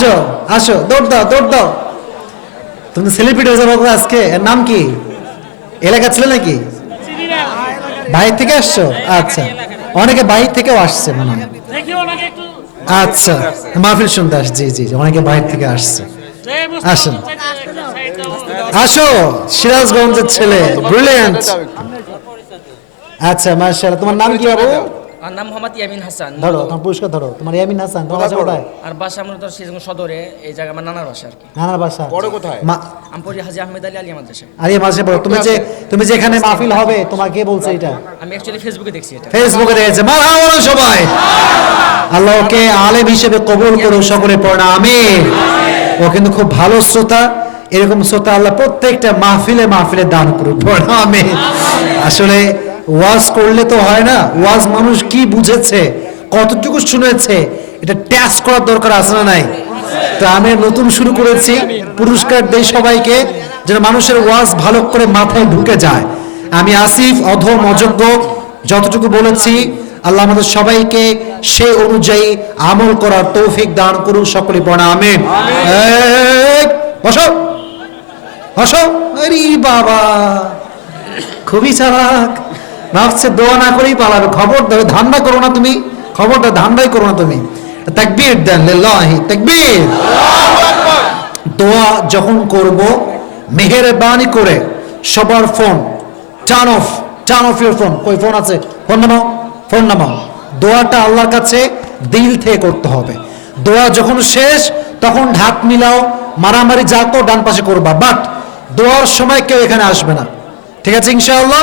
আসো আসো, দৌড় দাও দৌড় দাও। তুমি সেলিব্রিটি হয়ে যাব আজকে, এর নাম কি? এলাকা ছিল নাকি? বাইরে থেকে আসছো? আচ্ছা অনেকে বাইরে থেকেও আসছে মনে হয়। আচ্ছা মাহফিল জি জি অনেকে বাইরে থেকে আসছে। আসেন। আসো, সিরাজগঞ্জের ছেলে ব্রিলিয়ান্ট আচ্ছা মার্শাল তোমার নাম কি বাবু? আর নাম মোহাম্মদ ইয়ামিন হাসান। ধরো তোমার পুরস্কার ধরো। তোমার ইয়ামিন হাসান তোমার বাসা কোথায়? আর বাসা মূলত শ্রীজগঞ্জ সদরে এই জায়গা আমার নানার বাসা আর কি। নানার বাসা? বড় কোথায়? মা- আমি পড়ি হাজি আহমেদ আলী আলিয়া মাদ্রাসায় আরে মাসে বলো তুমি যে তুমি যে এখানে মাহফিল হবে তোমার কে বলছে এটা? আমি অ্যাকচুয়ালি ফেসবুকে দেখছি এটা। ফেসবুকে দেখেছে। মা সবাই। আল্লাহ ওকে আলেম হিসেবে কবুল করুক সকলে পড়া আমিন। ও কিন্তু খুব ভালো শ্রোতা। এরকম শ্রোতা আল্লাহ প্রত্যেকটা মাহফিলে মাহফিলে দান করুক। পড়া আমিন। আসলে ওয়াজ করলে তো হয় না। ওয়াজ মানুষ কি বুঝেছে কতটুকু শুনেছে এটা টেস্ট করার দরকার আছে না নাই? তো আমি নতুন শুরু করেছি পুরস্কার দেই সবাইকে যেন মানুষের ওয়াজ ভালো করে মাথায় ঢুকে যায়। আমি আসিফ অধম অযোগ্য যতটুকু বলেছি আল্লাহ আমাদের সবাইকে সে অনুযায়ী আমল করার তৌফিক দান করুন সকলে পড়া আমিন। এই, বসো। বসো। আরে বাবা খুবই চালাক। ভাবছে দোয়া না করেই পালাবে। খবর দেবে ধান্দা করো না তুমি। খবরটা ধান্দাই করো না তুমি। তাকবীর দেন, লিল্লাহি, তাকবীর। দোয়া যখন করব, মেহেরবানি করে সবার phone turn off turn off your phone কই ফোন আছে? ফোন নামাও ফোন নামাও। দোয়াটা আল্লাহর কাছে দিল থেকে করতে হবে। দোয়া যখন শেষ, তখন ঢাক মিলাও, মারামারি যা তো ডান পাশে করবা। বাট দোয়ার সময় কেউ এখানে আসবে না। ঠিক আছে, ইনশাআল্লাহ?